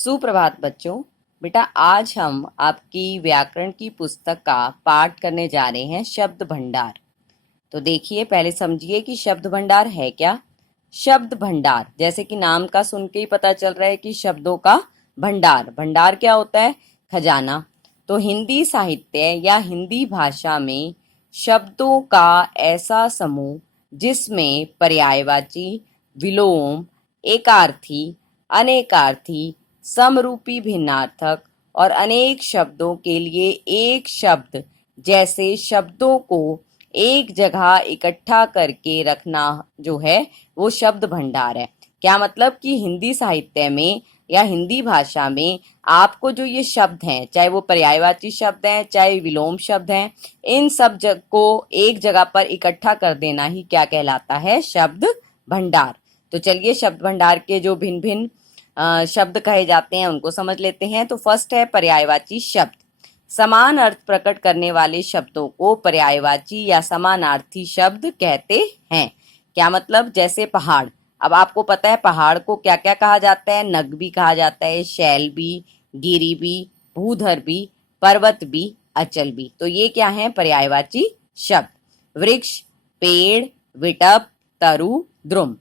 सुप्रभात बच्चों। बेटा आज हम आपकी व्याकरण की पुस्तक का पाठ करने जा रहे हैं शब्द भंडार। तो देखिए, पहले समझिए कि शब्द भंडार है क्या। शब्द भंडार जैसे कि नाम का सुन के ही पता चल रहा है कि शब्दों का भंडार। भंडार क्या होता है? खजाना। तो हिंदी साहित्य या हिंदी भाषा में शब्दों का ऐसा समूह जिसमें पर्यायवाची, विलोम, एकार्थी, अनेकार्थी, समरूपी भिन्नार्थक और अनेक शब्दों के लिए एक शब्द जैसे शब्दों को एक जगह इकट्ठा करके रखना जो है वो शब्द भंडार है। क्या मतलब कि हिंदी साहित्य में या हिंदी भाषा में आपको जो ये शब्द हैं, चाहे वो पर्यायवाची शब्द हैं चाहे विलोम शब्द हैं, इन सब को एक जगह पर इकट्ठा कर देना ही क्या कहलाता है? शब्द भंडार। तो चलिए शब्द भंडार के जो भिन्न भिन्न शब्द कहे जाते हैं उनको समझ लेते हैं। तो फर्स्ट है पर्यायवाची शब्द। समान अर्थ प्रकट करने वाले शब्दों को पर्यायवाची या समानार्थी शब्द कहते हैं। क्या मतलब? जैसे पहाड़। अब आपको पता है पहाड़ को क्या क्या कहा जाता है? नग भी कहा जाता है, शैल भी, गिरी भी, भूधर भी, पर्वत भी, अचल भी। तो ये क्या है? पर्यायवाची शब्द। वृक्ष, पेड़, विटप, तरु, द्रुम।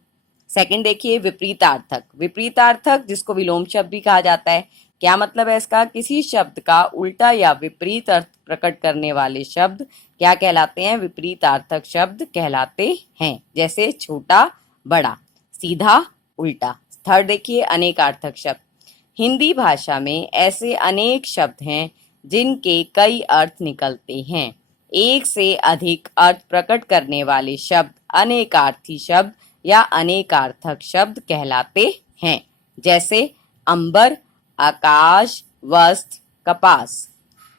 सेकंड देखिए विपरीतार्थक। विपरीतार्थक जिसको विलोम शब्द भी कहा जाता है। क्या मतलब है इसका? किसी शब्द का उल्टा या विपरीत अर्थ प्रकट करने वाले शब्द क्या कहलाते हैं? विपरीतार्थक शब्द कहलाते हैं। जैसे छोटा, बड़ा, सीधा, उल्टा। थर्ड देखिए अनेकार्थक शब्द। हिंदी भाषा में ऐसे अनेक शब्द हैं जिनके कई अर्थ निकलते हैं। एक से अधिक अर्थ प्रकट करने वाले शब्द अनेकार्थी शब्द या अनेकार्थक शब्द कहलाते हैं। जैसे अंबर, आकाश, वस्त्र, कपास,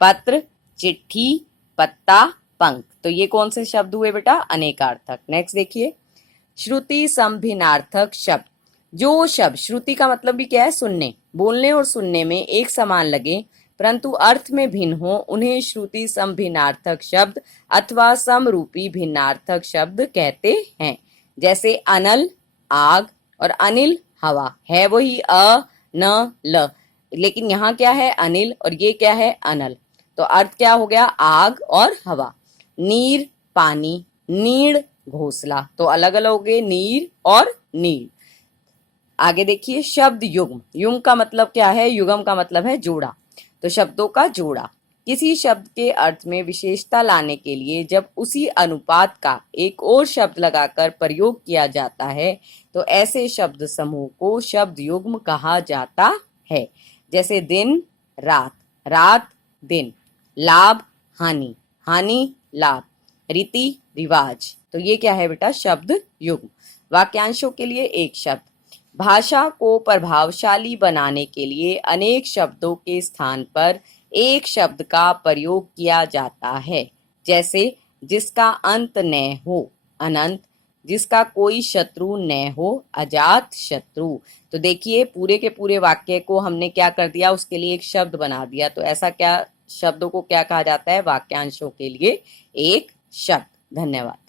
पत्र, चिट्ठी, पत्ता, पंख। तो ये कौन से शब्द हुए बेटा? अनेकार्थक। नेक्स्ट देखिए श्रुति समभिन्नार्थक शब्द। जो शब्द, श्रुति का मतलब भी क्या है? सुनने, बोलने और सुनने में एक समान लगे परंतु अर्थ में भिन्न हो, उन्हें श्रुति समभिन्नार्थक शब्द अथवा समरूपी भिन्नार्थक शब्द कहते हैं। जैसे अनल आग और अनिल हवा। है वही अ न ल, लेकिन यहाँ क्या है? अनिल और ये क्या है? अनल। तो अर्थ क्या हो गया? आग और हवा। नीर पानी, नीड़ घोंसला। तो अलग अलग हो गए नीर और नीड़। आगे देखिए शब्द युग्म। युग्म का मतलब क्या है? युग्म का मतलब है जोड़ा। तो शब्दों का जोड़ा। किसी शब्द के अर्थ में विशेषता लाने के लिए जब उसी अनुपात का एक और शब्द लगाकर प्रयोग किया जाता है तो ऐसे शब्द समूह को शब्द युग्म कहा जाता है। जैसे दिन रात, रात दिन, लाभ हानि, हानि लाभ, रीति रिवाज। तो ये क्या है बेटा? शब्द युग्म। वाक्यांशों के लिए एक शब्द। भाषा को प्रभावशाली बनाने के लिए अनेक शब्दों के स्थान पर एक शब्द का प्रयोग किया जाता है। जैसे जिसका अंत न हो, अनंत। जिसका कोई शत्रु न हो, अजात शत्रु। तो देखिए पूरे के पूरे वाक्य को हमने क्या कर दिया? उसके लिए एक शब्द बना दिया। तो ऐसा क्या शब्दों को क्या कहा जाता है? वाक्यांशों के लिए एक शब्द। धन्यवाद।